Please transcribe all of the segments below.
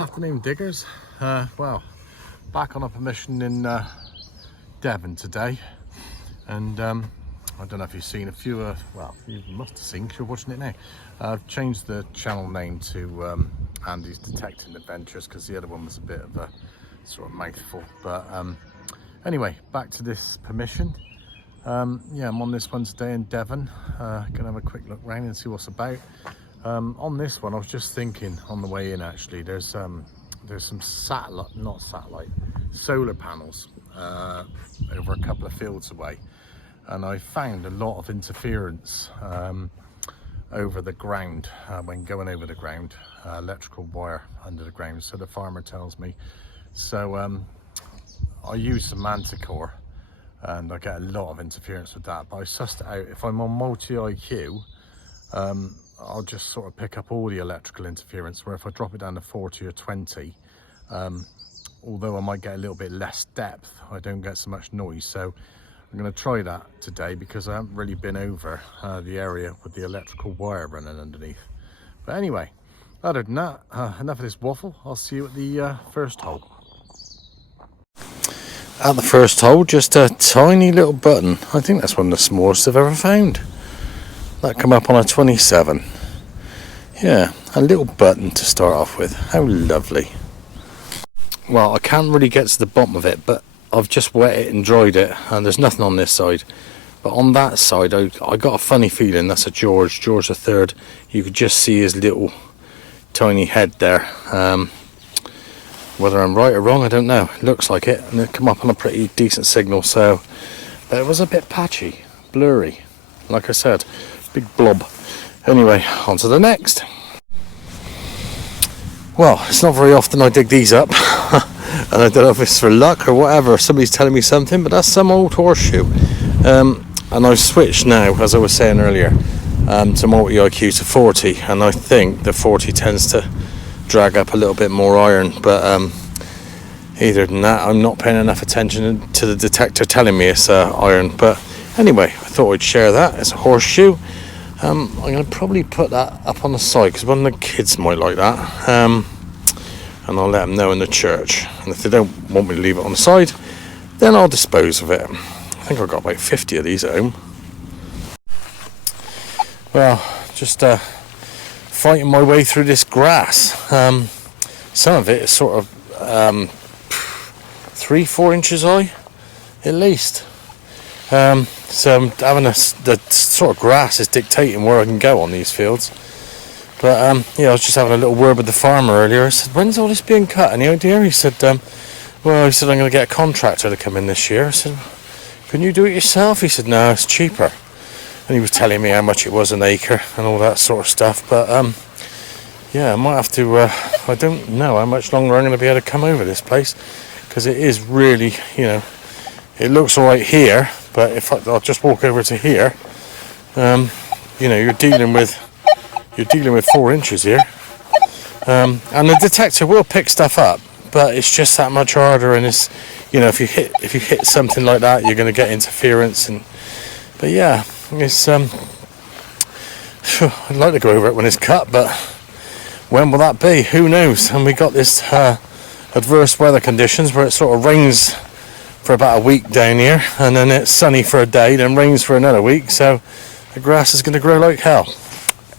Afternoon diggers. Well, back on a permission in Devon today, and I don't know if you've seen a few, well, you must have seen because you're watching it now. I've changed the channel name to Andy's Detecting Adventures because the other one was a bit of a sort of mouthful. But anyway, back to this permission. Yeah, I'm on this one today in Devon. Gonna have a quick look round and see what's about. On this one, I was just thinking on the way in, actually, there's some solar panels over a couple of fields away, and I found a lot of interference over the ground when going over the ground, electrical wire under the ground, so the farmer tells me. So I use some manticore and I get a lot of interference with that, but I sussed it out. If I'm on multi-IQ, I'll just sort of pick up all the electrical interference, where if I drop it down to 40 or 20, although I might get a little bit less depth, I don't get so much noise. So I'm going to try that today because I haven't really been over the area with the electrical wire running underneath. But anyway, other than that, enough of this waffle. I'll see you at the first hole. At the first hole, just a tiny little button. I think that's one of the smallest I've ever found. That come up on a 27. Yeah, a little button to start off with. How lovely. Well, I can't really get to the bottom of it, but I've just wet it and dried it, and there's nothing on this side. But on that side, I got a funny feeling that's a George III. You could just see his little tiny head there. Whether I'm right or wrong, I don't know. It looks like it, and it come up on a pretty decent signal. So, but it was a bit patchy, blurry. Like I said, big blob. Anyway, on to the next. Well, it's not very often I dig these up, and I don't know if it's for luck or whatever. Somebody's telling me something, but that's some old horseshoe. And I've switched now, as I was saying earlier, to multi-IQ to 40, and I think the 40 tends to drag up a little bit more iron, but either than that, I'm not paying enough attention to the detector telling me it's iron. But anyway, I thought I'd share that. It's a horseshoe. I'm going to probably put that up on the side because one of the kids might like that, and I'll let them know in the church. And if they don't want me to leave it on the side, then I'll dispose of it. I think I've got about 50 of these at home. Well, just fighting my way through this grass. Some of it is sort of 3-4 inches high at least. So I'm having the sort of grass is dictating where I can go on these fields. But yeah, I was just having a little word with the farmer earlier. I said, when's all this being cut? Any idea? He said, well, he said, I'm going to get a contractor to come in this year. I said, can you do it yourself? He said, no, it's cheaper. And he was telling me how much it was an acre and all that sort of stuff. But yeah, I might have to, I don't know how much longer I'm going to be able to come over this place, because it is really, you know, it looks all right here, but if I'll just walk over to here, you know, you're dealing with 4 inches here, and the detector will pick stuff up, but it's just that much harder. And it's, you know, if you hit something like that, you're going to get interference. And but yeah, it's I'd like to go over it when it's cut, but when will that be? Who knows? And we got this adverse weather conditions where it sort of rains for about a week down here, and then it's sunny for a day, then rains for another week, so the grass is going to grow like hell.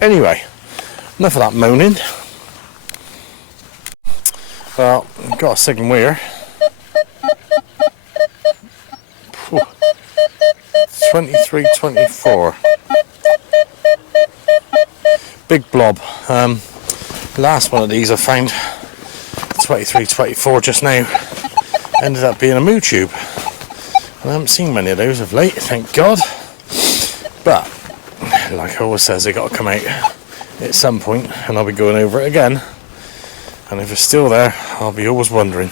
Anyway, enough of that moaning. Well, I've got a signal here. 23-24. Big blob. Last one of these I found, 23-24 just now, ended up being a moo tube. I haven't seen many of those of late, thank God. But like I always says, they got to come out at some point, and I'll be going over it again. And if it's still there, I'll be always wondering.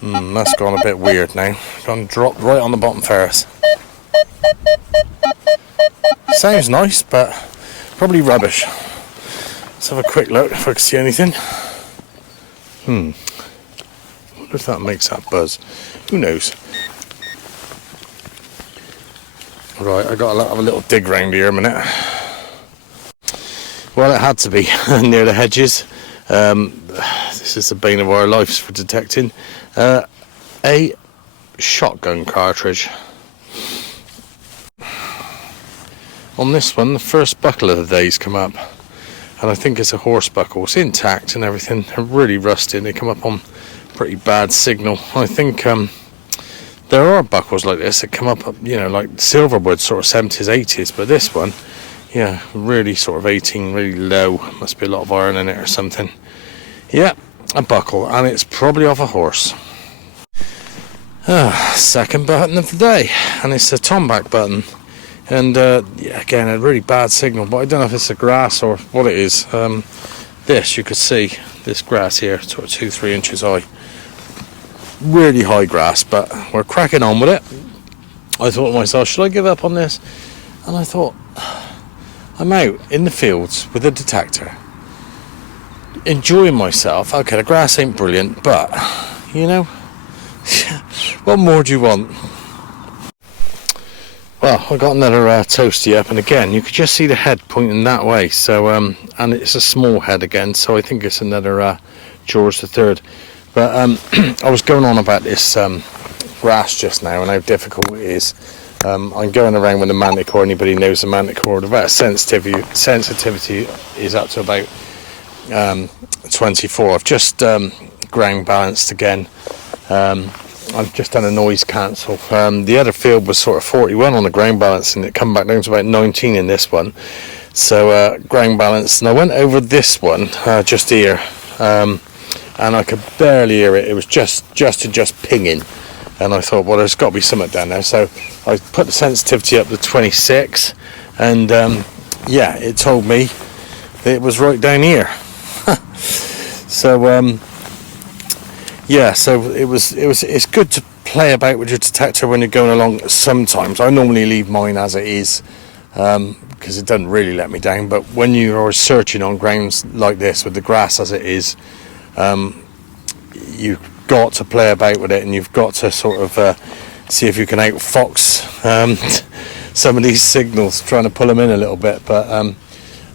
That's gone a bit weird now. Gone dropped right on the bottom ferrous. Sounds nice, but probably rubbish. Let's have a quick look if I can see anything. Wonder if that makes that buzz. Who knows? Right, I got to have a little dig round here a minute. Well, it had to be near the hedges. This is the bane of our lives for detecting. A shotgun cartridge. On this one, the first buckle of the day's come up, and I think it's a horse buckle. It's intact and everything. They're really rusty and they come up on pretty bad signal. I think there are buckles like this that come up, you know, like silverwood, sort of 70s, 80s, but this one, yeah, really sort of 18, really low. Must be a lot of iron in it or something. Yeah, a buckle, and it's probably off a horse. Second button of the day, and it's a tomback button. And yeah, again, a really bad signal, but I don't know if it's the grass or what it is. This, you could see, this grass here, sort of 2-3 inches high. Really high grass, but we're cracking on with it. I thought to myself, should I give up on this? And I thought, I'm out in the fields with a detector, enjoying myself. Okay, the grass ain't brilliant, but, you know, what more do you want? Well, I got another toasty up, and again, you could just see the head pointing that way. So, and it's a small head again, so I think it's another George III. But I was going on about this grass just now and how difficult it is. I'm going around with the manticore. Anybody knows the manticore? The sensitivity is up to about 24. I've just ground balanced again. I've just done a noise cancel. The other field was sort of 41 on the ground balance, and it come back down to about 19 in this one. So ground balance, and I went over this one just here, and I could barely hear it. It was just pinging, and I thought, well, there's got to be something down there. So I put the sensitivity up to 26, and yeah, it told me that it was right down here. So yeah, so it's good to play about with your detector when you're going along sometimes. I normally leave mine as it is, because it doesn't really let me down. But when you are searching on grounds like this with the grass as it is, you've got to play about with it, and you've got to sort of see if you can outfox some of these signals, trying to pull them in a little bit. But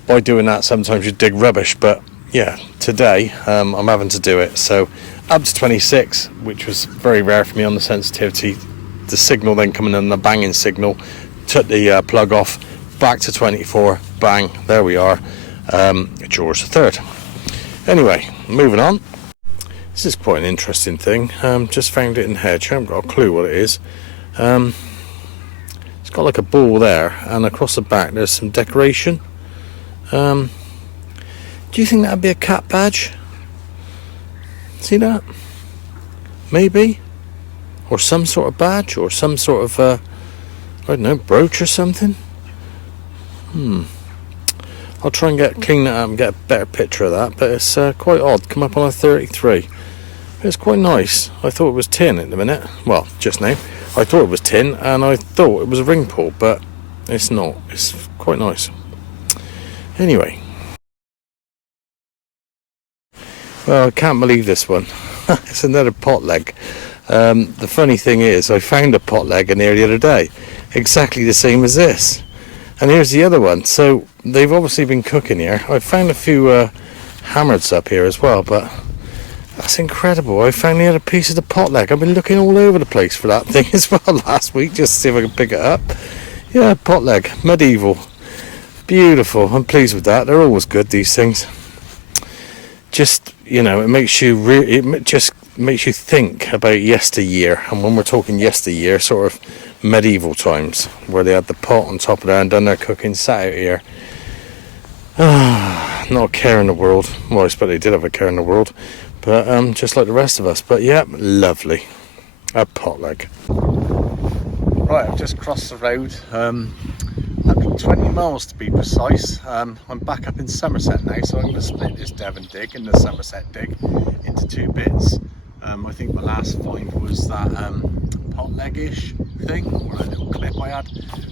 by doing that, sometimes you dig rubbish. But yeah, today I'm having to do it. So up to 26, which was very rare for me on the sensitivity. The signal then coming in, the banging signal, took the plug off, back to 24, bang, there we are, George III. Anyway, moving on. This is quite an interesting thing. Just found it in hedge. I haven't got a clue what it is. It's got like a ball there, and across the back there's some decoration. Do you think that'd be a cat badge? See that? Maybe? Or some sort of badge, or some sort of, I don't know, brooch or something? I'll try and clean that up and get a better picture of that, but it's quite odd. Come up on a 33. It's quite nice. I thought it was tin at the minute. Well, just now. I thought it was tin, and I thought it was a ring pull, but it's not. It's quite nice. Anyway. Well, I can't believe this one. It's another pot leg. The funny thing is, I found a pot leg in here the other day, exactly the same as this. And here's the other one. So they've obviously been cooking here. I found a few hammereds up here as well, but that's incredible. I found the other piece of the pot leg. I've been looking all over the place for that thing as well last week, just to see if I can pick it up. Yeah, pot leg, medieval, beautiful. I'm pleased with that. They're always good, these things. Just, you know, it just makes you think about yesteryear. And when we're talking yesteryear, sort of medieval times, where they had the pot on top of there and done their cooking, sat out here. Not a care in the world. Well, I suppose they did have a care in the world, but just like the rest of us. But yeah, lovely. A pot leg. Right, I've just crossed the road. 120 miles to be precise. I'm back up in Somerset now, so I'm going to split this Devon dig and the Somerset dig into two bits. I think my last find was that pot leg-ish thing, or a little clip I had.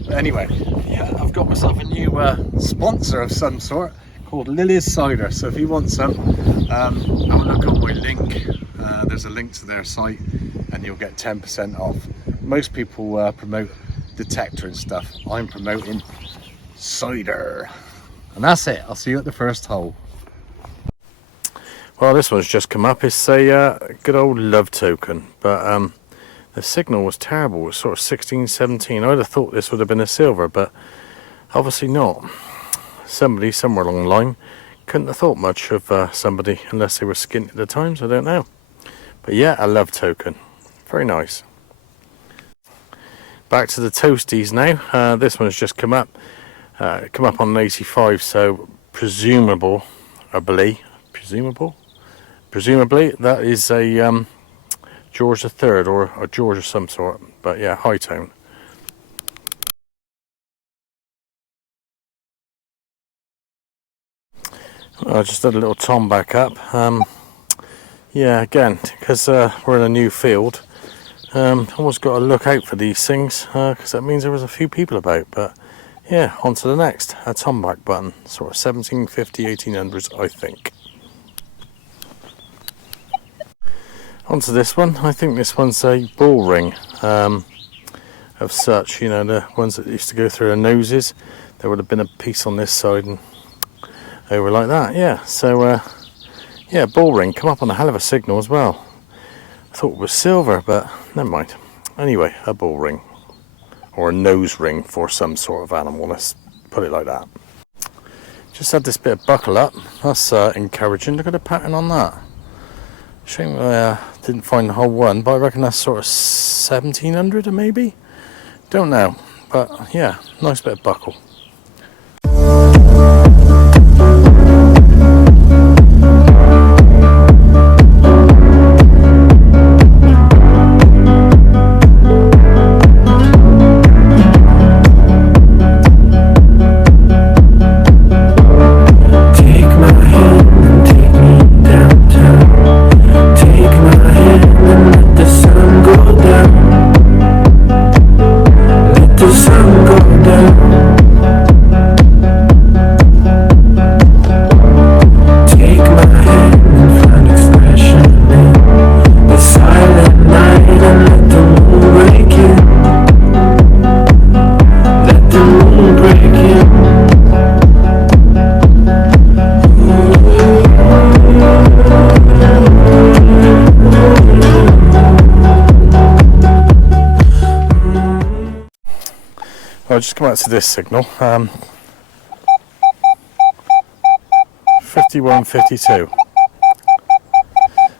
But anyway, yeah, I've got myself a new sponsor of some sort called Lily's Cider. So if you want some, have a look on my link. There's a link to their site, and you'll get 10% off. Most people promote detector and stuff. I'm promoting cider. And that's it. I'll see you at the first hole. Well, this one's just come up. It's a good old love token, but the signal was terrible. It was sort of 16, 17. I'd have thought this would have been a silver, but obviously not. Somebody somewhere along the line couldn't have thought much of somebody unless they were skint at the time, so I don't know. But yeah, a love token. Very nice. Back to the toasties now. This one's just come up. Come up on an 85, so presumably that is a George III or a George of some sort. But yeah, high tone. I just had a little tom back up. Yeah, again, because we're in a new field, always got to look out for these things, because that means there was a few people about. But yeah, on to the next. A tom back button, sort of 1750, 1800s, I think. On to this one. I think this one's a ball ring of such, you know, the ones that used to go through their noses. There would have been a piece on this side and over like that. Yeah, so yeah, ball ring. Come up on a hell of a signal as well. I thought it was silver, but never mind. Anyway, a ball ring. Or a nose ring for some sort of animal, let's put it like that. Just had this bit of buckle up. That's encouraging. Look at the pattern on that. Shame I didn't find the whole one, but I reckon that's sort of 1700 maybe? Don't know. But yeah, nice bit of buckle. I'll just come out to this signal. 5152,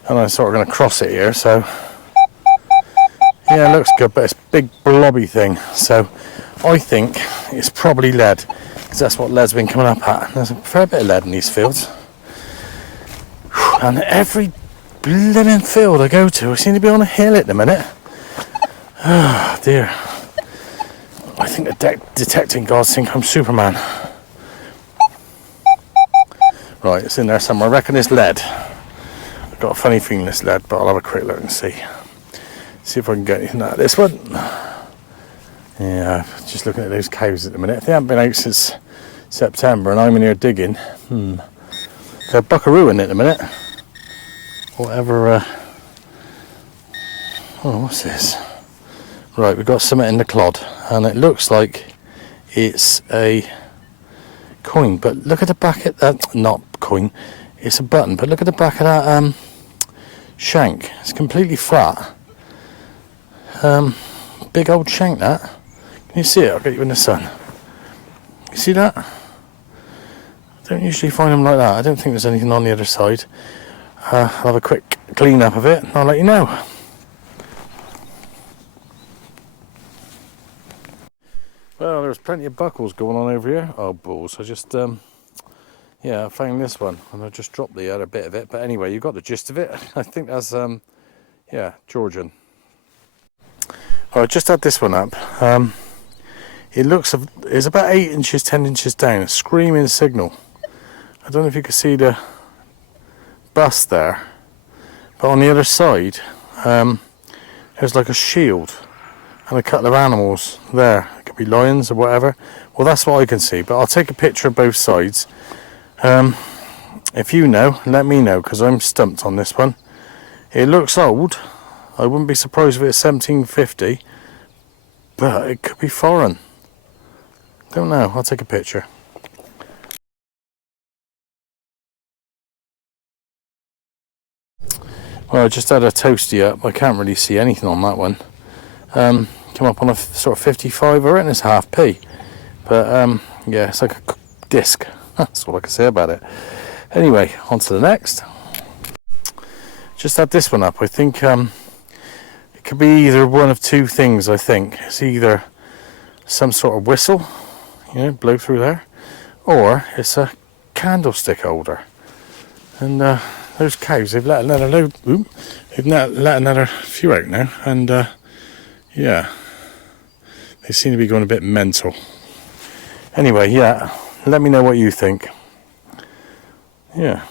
and I'm sort of going to cross it here, so yeah, it looks good, but it's a big blobby thing, so I think it's probably lead, because that's what lead's been coming up at. There's a fair bit of lead in these fields, and every blooming field I go to I seem to be on a hill at the minute. Oh dear, I think the detecting gods think I'm Superman. Right, it's in there somewhere. I reckon it's lead. I've got a funny feeling it's lead, but I'll have a quick look and see. See if I can get anything out of this one. Yeah, just looking at those cows at the minute. If they haven't been out since September and I'm in here digging, they're buckarooing at the minute. Whatever, oh, what's this? Right, we've got something in the clod, and it looks like it's a coin, but look at the back of that, not coin, it's a button, but look at the back of that shank. It's completely flat. Big old shank that. Can you see it? I'll get you in the sun. You see that? I don't usually find them like that. I don't think there's anything on the other side. I'll have a quick clean up of it and I'll let you know. Well, there's plenty of buckles going on over here. Oh, balls. I just, yeah, I found this one and I just dropped the other bit of it. But anyway, you got the gist of it. I think that's, yeah, Georgian. I just had this one up. It looks, it's about 8 inches, 10 inches down. A screaming signal. I don't know if you can see the bust there. But on the other side, there's like a shield and a couple of animals there. It could be lions or whatever. Well, that's what I can see, but I'll take a picture of both sides. If you know, let me know, because I'm stumped on this one. It looks old. I wouldn't be surprised if it's 1750, but it could be foreign. Don't know. I'll take a picture. Well, I just had a toasty up. I can't really see anything on that one. Come up on a sort of 55. I reckon it's half P. But yeah, it's like a disc. That's all I can say about it. Anyway, on to the next. Just had this one up. I think it could be either one of two things. I think it's either some sort of whistle, you know, blow through there, or it's a candlestick holder. And those cows, they've let another load. They've let another few out now, and yeah, they seem to be going a bit mental. Anyway, yeah, let me know what you think. Yeah.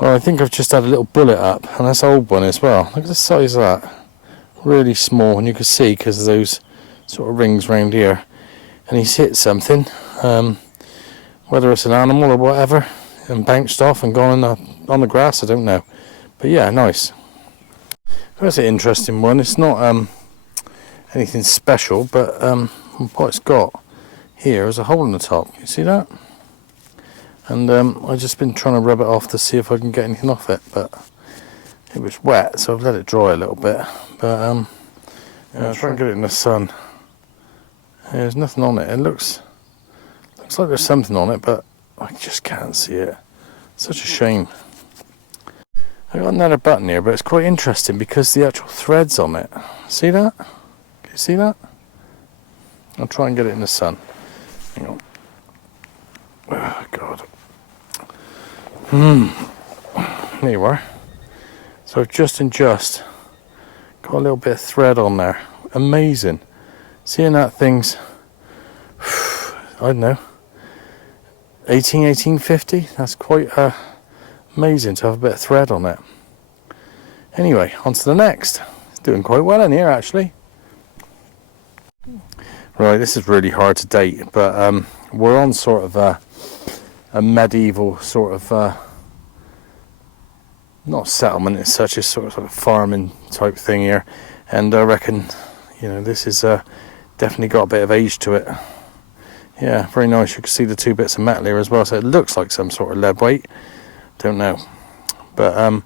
Well, I think I've just had a little bullet up, and that's an old one as well. Look at the size of that. Really small, and you can see because of those sort of rings round here. And he's hit something, whether it's an animal or whatever, and bounced off and gone on the grass, I don't know. But yeah, nice. That's an interesting one. It's not anything special, but what it's got here is a hole in the top. You see that? And I've just been trying to rub it off to see if I can get anything off it, but it was wet, so I've let it dry a little bit. But yeah, I'll try and get it in the sun. There's nothing on it. It looks like there's something on it, but I just can't see it. Such a shame. I got another button here, but it's quite interesting because the actual thread's on it. See that? Can you see that? I'll try and get it in the sun. Hang on. Oh God. There you are. So I've just got a little bit of thread on there. Amazing. Seeing that thing's, I don't know, 1850. That's quite amazing to have a bit of thread on it. Anyway, on to the next. It's doing quite well in here actually. Right, this is really hard to date, but we're on sort of a medieval sort of not settlement as such, as sort of like a farming type thing here, and I reckon, you know, this is definitely got a bit of age to it. Yeah, very nice. You can see the two bits of metal here as well, so it looks like some sort of lead weight. Don't know, but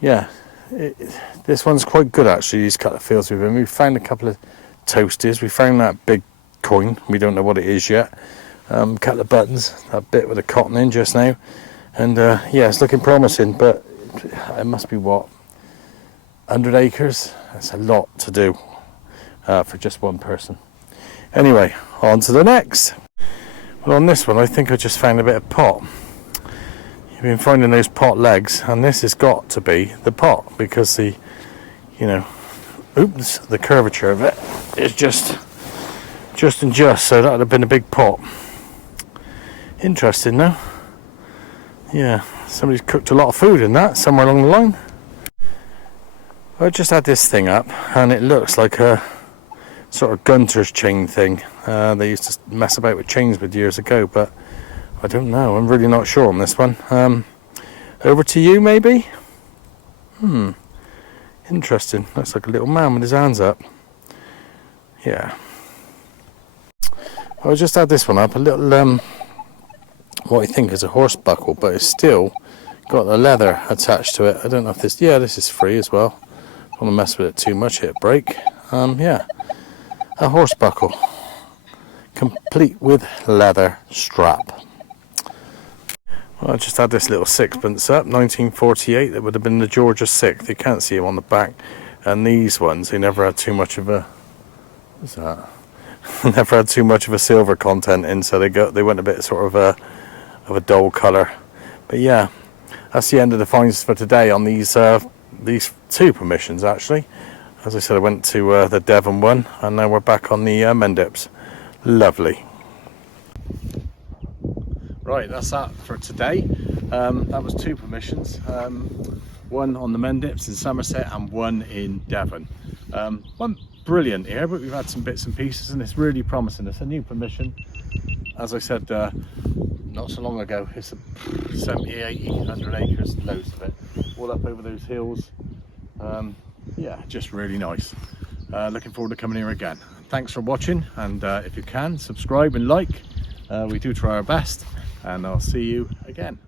yeah, this one's quite good actually. These couple of fields we found a couple of toasties. We found that big coin. We don't know what it is yet. Couple of buttons, that bit with the cotton in just now, and yeah, it's looking promising, but it must be what, 100 acres? That's a lot to do for just one person. Anyway, on to the next. Well, on this one I think I just found a bit of pot. You've been finding those pot legs, and this has got to be the pot, because the, you know, oops, the curvature of it is just and just, so that would have been a big pot. Interesting, no? Yeah, somebody's cooked a lot of food in that somewhere along the line. I just had this thing up, and it looks like a sort of Gunter's chain thing. They used to mess about with chains with years ago, but I don't know. I'm really not sure on this one. Over to you, maybe? Interesting. Looks like a little man with his hands up. Yeah. I just had this one up, a little what I think is a horse buckle, but it's still got the leather attached to it. I don't know if this, yeah, this is free as well. Don't want to mess with it too much, it'll break. Yeah, a horse buckle, complete with leather strap. Well, I just had this little sixpence up, 1948. That would have been the Georgia 6th. You can't see them on the back. And these ones, they never had too much of a, what's that? Never had too much of a silver content in, so they went a bit sort of a dull colour. But yeah, that's the end of the finds for today on these two permissions actually. As I said, I went to the Devon one, and now we're back on the Mendips. Lovely. Right, that's that for today. That was two permissions. One on the Mendips in Somerset and one in Devon. One brilliant here, but we've had some bits and pieces, and it's really promising. It's a new permission. As I said not so long ago, it's 70, 80, 100 acres, loads of it, all up over those hills. Yeah, just really nice. Looking forward to coming here again. Thanks for watching, and if you can, subscribe and like. We do try our best, and I'll see you again.